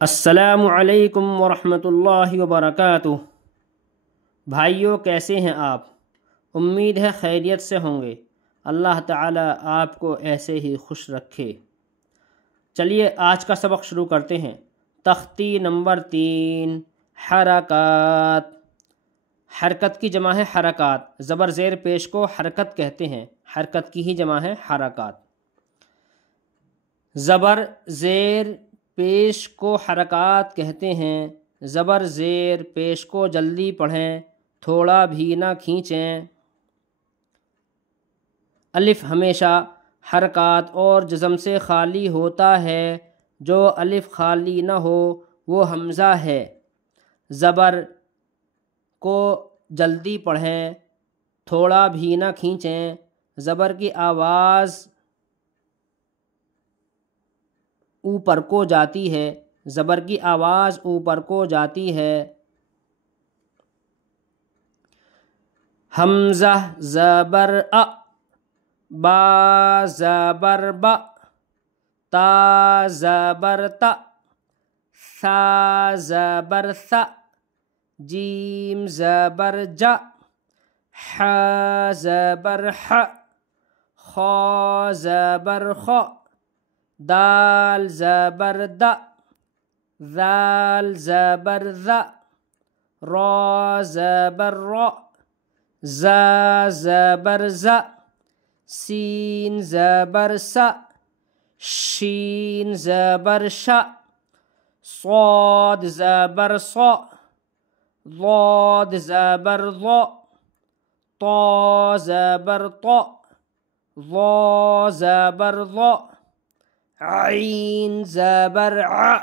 अस्सलामु अलैकुम वरहमतुल्लाहि वबरकातुह। भाइयों, कैसे हैं आप? उम्मीद है खैरियत से होंगे। अल्लाह ताला आपको ऐसे ही खुश रखे। चलिए आज का सबक शुरू करते हैं। तख्ती नंबर 3, हरकत। हरकत की जमा है हरकात। ज़बर ज़ेर पेश को हरकत कहते हैं। हरकत की ही जमा है हरकात। ज़बर ज़ेर पेश को हरकात कहते हैं। ज़बर ज़ेर पेश को जल्दी पढ़ें, थोड़ा भी ना खींचें। अलिफ हमेशा हरकात और जज़म से खाली होता है। जो अलिफ खाली न हो वो हमज़ा है। ज़बर को जल्दी पढ़ें, थोड़ा भी ना खींचें। ज़बर की आवाज़ ऊपर को जाती है। ज़बर की आवाज़ ऊपर को जाती है। हमज़ा ज़बर अ, बा ज़बर ब, ता ज़बर त, सा ज़बर सा, जीम ज़बर ज, ह ज़बर ह, ख ज़बर ख, दाल ज़बर द, ज़ाल ज़बर ज़, रॉ ज़बर रॉ, ज़ा ज़बर ज़, सीन ज़बर स, शीन ज़बर श, صاد ज़बर ص, ضاد ज़बर ض, طا ज़बर ط, ظا ज़बर ظ, عين ज़बर ع,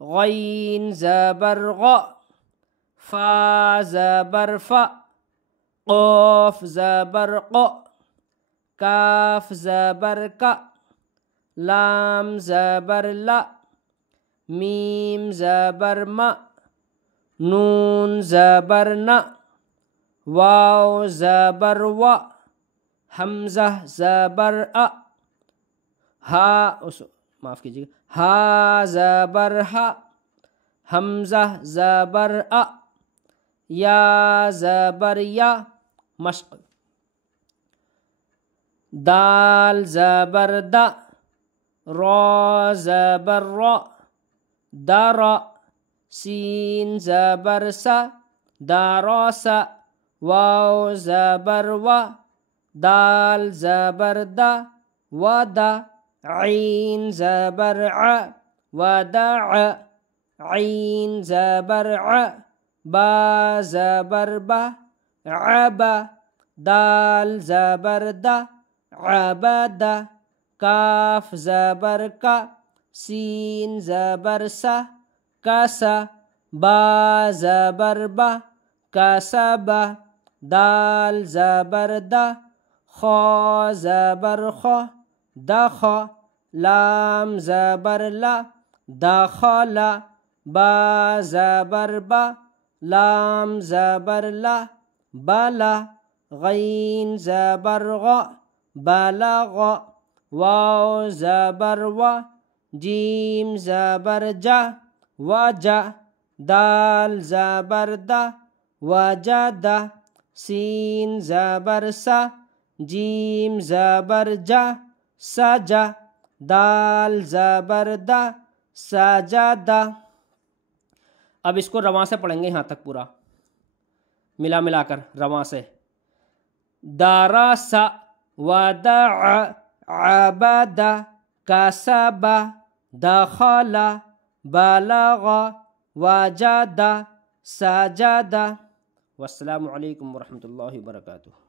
غين ज़बर غ, फा ज़बर फ, क़ाफ ज़बर क़, काफ ज़बर क, लाम ज़बर ल, मीम ज़बर म, नून ज़बर न, वाव ज़बर व, हमज़ा ज़बर अ, माफ़ कीजिएगा, हा ज़बर ह, हमज़ा ज़बर अ, या ज़बर या, मश्क। दाल ज़बर द, रॉ ज़बर रॉ, दर, सीन ज़बर स, दारस, वाव ज़बर व, दाल ज़बर द, वद, ऐन ज़बर अ, वदअ, ऐन ज़बर अ, बा ज़बर ब, अब, दाल ज़बर द, अबद, काफ ज़बर का, सीन ज़बर सा, कस, बा ज़बर ब, कसब, दाल ज़बर द, ख ज़बर ख, दख, लाम ज़बर ला, दखल, बा ज़बर ब, लाम ज़बर ला, बला, गैन ज़बर ग, बलग, वाव ज़बर व, जीम ज़बर ज, वज, दाल ज़बर द, वजद, सीन ज़बर स, जीम ज़बर ज, सज, दाल ज़बर द, सजद। अब इसको रवां से पढ़ेंगे यहाँ तक पूरा मिला मिलाकर रवां से। दरस, वदअ, अबद, कसब, दखल, बलग, वजद, सजद। वस्सलामु अलैकुम वरहमतुल्लाहि वबरकातुहू।